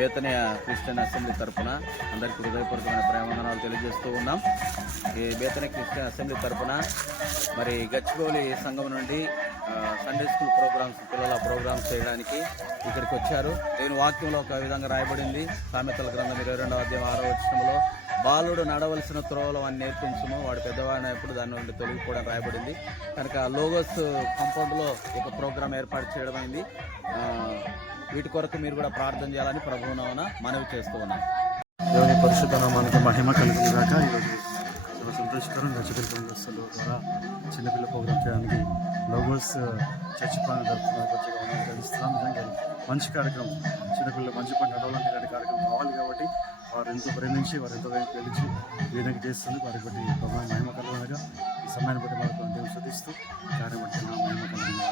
బేతనియ Christian assembly తరఫున అందరికీ హృదయపూర్వకమైన ప్రేమవందనాలు తెలియజేస్తూ ఉన్నాం. ఈ బేతనియ క్రిస్టియన్ అసెంబ్లీ తరఫున మరి గచ్చిబౌలి సంఘం నుండి సండే స్కూల్ ప్రోగ్రామ్స్, పిల్లల ప్రోగ్రామ్స్ చేయడానికి ఇక్కడికి వచ్చారు. నేను వాక్యంలో ఒక విధంగా రాయబడింది, సామెతల గ్రంథం 22వ అధ్యాయం 6వ వచనంలో, బాలుడు నడవలసిన త్రోవలు అని నేర్పించుము, వాడు పెద్దవాడినప్పుడు దాని నుండి తొలగిపోవడం రాయబడింది. కనుక లోగోస్ కాంపౌండ్లో ఒక ప్రోగ్రాం ఏర్పాటు చేయడమైంది. వీటి కొరకు మీరు కూడా ప్రార్థన చేయాలని ప్రభువున మనవి చేస్తూ ఉన్నాం. దేవుని పరిశుద్ధ నామానికి మహిమ కలుగుగాక. ఈరోజు సంతోషకరం గచ్చిబౌలి ద్వారా చిన్నపిల్ల ప్రోగ్రామ్ చేయడానికి లోగోస్ చర్చ్ పని జరుపుతున్నాం. నిజంగా మంచి కార్యక్రమం, చిన్నపిల్లలు మంచి పని నడవాలంటే ఇలాంటి కార్యక్రమం కావాలి కాబట్టి వారు ఎంతో ప్రేమించి వారు ఎంతో పిలిచి ఈ విధంగా చేస్తుంది. వారి బట్టి ప్రభావం మహిమ కలుగునగా ఈ సమయాన్ని బట్టి మనకు దేవుని శుద్ధిస్తూ కార్యం బట్టి నా మహిమ కలుగునగా.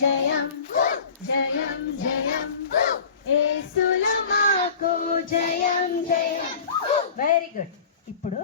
జయం జయం జయం యేసుల మాకు జయం జయం. Very good. ఇప్పుడు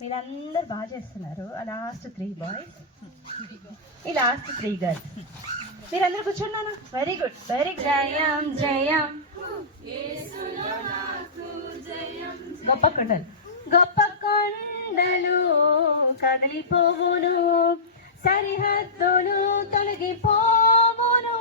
మీరందరూ బాగా చేస్తున్నారు. ఆ లాస్ట్ 3 బాయ్స్, ఈ లాస్ట్ 3 గర్ల్స్, మీరందరూ కూర్చున్నాను. Very good, very good. జయం జయం గొప్ప కొండలు, గొప్ప కొండలు కదిలిపోవును, సరిహద్దులు తొలగిపోవును.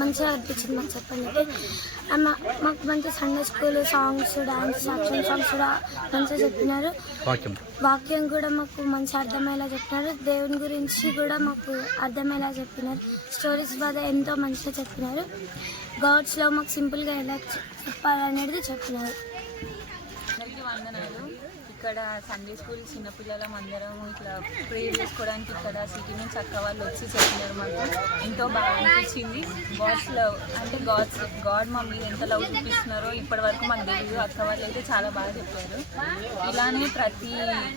మంచిగా అనిపించింది మాకు చెప్పండి. మాకు మంచి Sunday school songs, dance, action songs కూడా మంచిగా చెప్పినారు. వాక్యం కూడా మాకు మంచి అర్థమయ్యేలా చెప్పినారు. దేవుని గురించి కూడా మాకు అర్థమయ్యేలా చెప్పినారు. స్టోరీస్ ద్వారా ఎంతో మంచిగా చెప్పినారు. గాడ్స్లో మాకు సింపుల్గా ఎలా చెప్పాలనేది చెప్పినారు. అందరికీ వందనాలు. ఇక్కడ సండే స్కూల్ చిన్నపిల్లలం అందరం ఇట్లా ప్రేయర్ చేసుకోవడానికి ఇక్కడ సిటీ నుంచి అక్క వాళ్ళు వచ్చి చెప్పినారు. మాకు ఎంతో బాగా అనిపించింది. గాడ్స్ లవ్ అంటే గాడ్ మా మీద ఎంత లవ్ చూపిస్తున్నారో ఇప్పటి వరకు మాకు తెలియదు. అక్క వాళ్ళు అయితే చాలా బాగా చెప్పారు. ఇలానే ప్రతి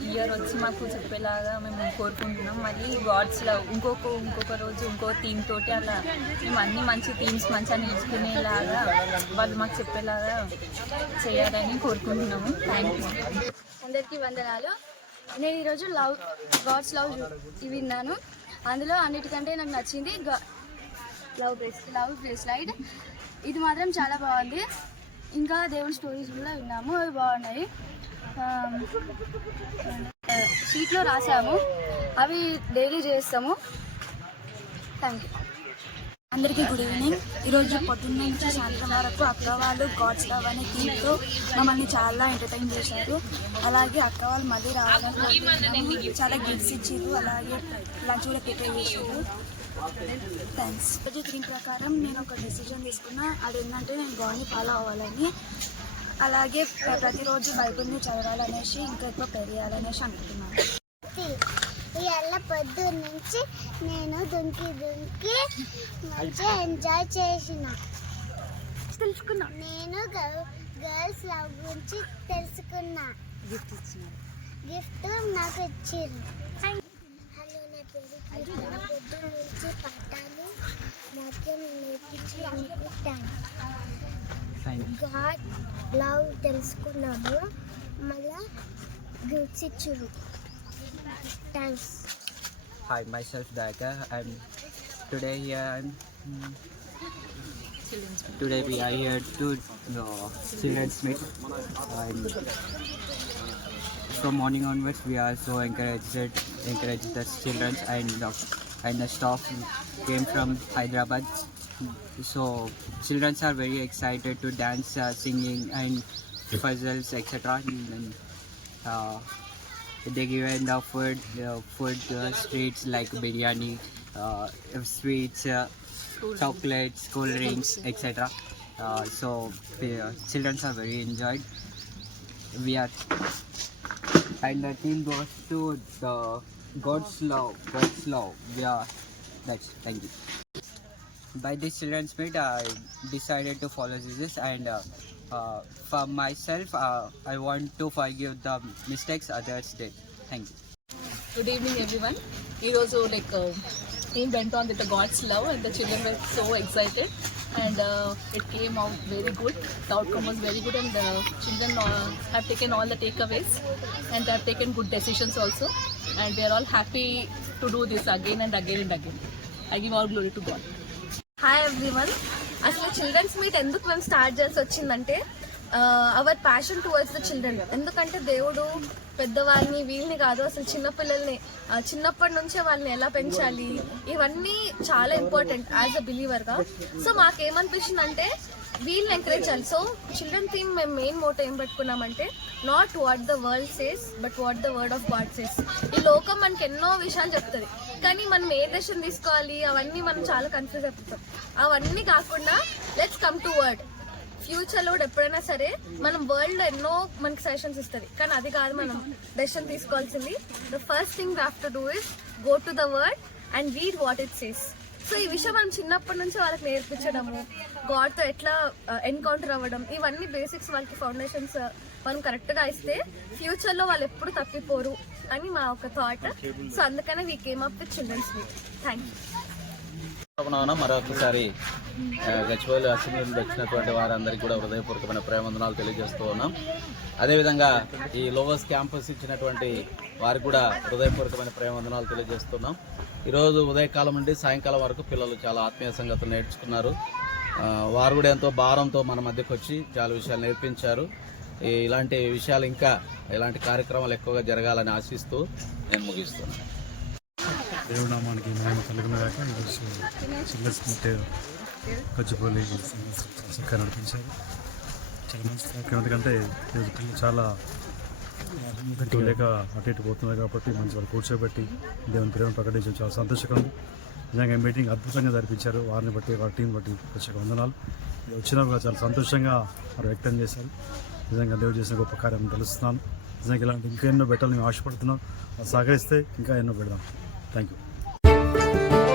ఇయర్ వచ్చి మాకు చెప్పేలాగా మేము కోరుకుంటున్నాం. మళ్ళీ గాడ్స్ లవ్ ఇంకొక రోజు ఇంకో థీమ్ తోటి అలా మేము అన్ని మంచి థీమ్స్ మంచిగా నేర్చుకునేలాగా వాళ్ళు మాకు చెప్పేలాగా చేయాలని కోరుకుంటున్నాము. Thank you. అందరికీ వందనాలు. నేను ఈరోజు గాడ్స్ లవ్ ఇవి విన్నాను. అందులో అన్నిటికంటే నాకు నచ్చింది లవ్ బ్రేస్లైట్. ఇది మాత్రం చాలా బాగుంది. ఇంకా దేవుని స్టోరీస్ కూడా విన్నాము, అవి బాగున్నాయి. షీట్లో రాసాము, అవి డైలీ చేస్తాము. Thank you. అందరికీ గుడ్ ఈవినింగ్. ఈరోజు పొద్దున్న నుంచి సాయంత్రం వరకు అక్క వాళ్ళు గాడ్స్ లవ్ అనే థీమ్తో మమ్మల్ని చాలా ఎంటర్టైన్ చేశారు. అలాగే అక్క వాళ్ళు మళ్ళీ రావడానికి చాలా గిఫ్ట్స్ ఇచ్చారు. అలాగే లంచ్ కూడా ప్రిపేర్ చేశారు. థ్యాంక్స్. ఈరోజు థీమ్ ప్రకారం నేను ఒక డెసిషన్ తీసుకున్నా. అదేంటంటే నేను గాడ్ని ఫాలో అవ్వాలని, అలాగే ప్రతిరోజు బైబిల్ని చదవాలనేసి ఇంకా ఎక్కువ పెరిగాలనేసి అనుకుంటున్నాను. ఇవాళ పొద్దున్న నుంచి నేను దుంకి మంచిగా ఎంజాయ్ తెలుసుకున్నా. నేను గర్ల్స్ లవ్ గురించి తెలుసుకున్నా. గిఫ్ట్ నాకు ఇచ్చారు. హలో, నా పేరు పొద్దున్న నుంచి పాఠాలు మొత్తం నేర్పించి అనుకుంటాను. గాడ్ లవ్ తెలుసుకున్నాము, మళ్ళా గిఫ్ట్స్ ఇచ్చారు. Thanks. Hi, myself Daika, and today we are here to children's meet. And from morning onwards, we are so encouraged the children and the staff came from Hyderabad. So children are very excited to dance, singing, and puzzles, etc. They given the food streets like biryani, sweets, chocolates, cool drinks, etc. So the children are very enjoyed. And the team goes to the God's love. Thank you. By this children's meet, I decided to follow Jesus, and for myself, I want to forgive the mistakes others did. Thank you. Good evening, everyone. Heroes team went on with the God's love, and the children were so excited, and it came out very good. The outcome was very good, and the children have taken all the takeaways, and they have taken good decisions also, and we are all happy to do this again and again and again. I give all glory to God. Hi everyone. అసలు children's meet ఎందుకు మేము start చేసి వచ్చిందంటే hour passion towards the children. ఎందుకంటే దేవుడు పెద్దవాళ్ళని వీళ్ళని కాదు, అసలు చిన్నపిల్లల్ని చిన్నప్పటి నుంచే వాళ్ళని ఎలా పెంచాలి, ఇవన్నీ చాలా ఇంపార్టెంట్ యాజ్ అ బిలీవర్గా. సో మాకేమనిపించింది అంటే వీళ్ళని ఎంకరేజ్ చేయాలి. సో చిల్డ్రన్ థీమ్ మేము మెయిన్ మోటో ఏం పెట్టుకున్నామంటే not what the world says but what the word of God says. ఈ లోకం మనకి ఎన్నో విషయాలు చెప్తుంది, కానీ మనం ఏ డెసిషన్ తీసుకోవాలి అవన్నీ మనం చాలా కన్ఫ్యూజ్ అయిపోతాం. అవన్నీ కాకుండా లెట్స్ కమ్ టు వర్డ్. ఫ్యూచర్లో ఎప్పుడైనా సరే మనం వరల్డ్లో ఎన్నో మనకి సజెషన్స్ ఇస్తుంది, కానీ అది కాదు మనం డెసిషన్ తీసుకోవాల్సింది. The first thing we have to do is go to the word and read what it says. So ఈ విషయం మనం చిన్నప్పటి నుంచి వాళ్ళకి నేర్పించడము, గాడ్తో ఎట్లా ఎన్కౌంటర్ అవ్వడం, ఇవన్నీ బేసిక్స్ వాళ్ళకి ఫౌండేషన్స్ మనం కరెక్ట్గా ఇస్తే ఫ్యూచర్లో వాళ్ళు ఎప్పుడు తప్పిపోరు అని మా ఒక థాట్. సో అందుకనే we came up with childrens meet. Thank you. మరొకసారి గచ్చిబౌలి అసెంబ్లీ నుండి వచ్చినటువంటి వారందరికీ కూడా హృదయపూర్వకమైన ప్రేమవందనాలు తెలియజేస్తూ ఉన్నాం. అదేవిధంగా ఈ లోవర్స్ క్యాంపస్ ఇచ్చినటువంటి వారికి కూడా హృదయపూర్వకమైన ప్రేమవందనాలు తెలియజేస్తున్నాం. ఈరోజు ఉదయకాలం నుండి సాయంకాలం వరకు పిల్లలు చాలా ఆత్మీయ సంగతులు నేర్చుకున్నారు. వారు కూడా ఎంతో భారంతో మన మధ్యకు వచ్చి చాలా విషయాలు నేర్పించారు. ఇలాంటి విషయాలు ఇంకా ఇలాంటి కార్యక్రమాలు ఎక్కువగా జరగాలని ఆశిస్తూ నేను ముగిస్తున్నాను. దేవునామానికి మహిమ కలుగును గాక. ఈరోజు చిల్డ్రన్స్ మీట్ గచ్చిబౌలి చక్కగా నడిపించారు. చాలా మంచి కార్యక్రమం. ఎందుకంటే ఈరోజు పిల్లలు చాలా లేక అటు ఇటు పోతున్నారు కాబట్టి మంచి వాళ్ళు కూర్చోబెట్టి దేవుని ప్రేమ ప్రకటించడం చాలా సంతోషకరం. నిజంగా ఈ మీటింగ్ అద్భుతంగా జరిపించారు. వారిని బట్టి వారి టీం బట్టి ప్రత్యేక వందనాలు. వచ్చినా కూడా చాలా సంతోషంగా వారు వ్యక్తం చేశారు. నిజంగా దేవుడు చేసిన గొప్ప కార్యం తెలుస్తున్నాను. నిజంగా ఇలాంటి ఇంకా ఎన్నో పెట్టాలని మేము ఆశపడుతున్నాం. సహకరిస్తే ఇంకా ఎన్నో పెడదాం. Thank you.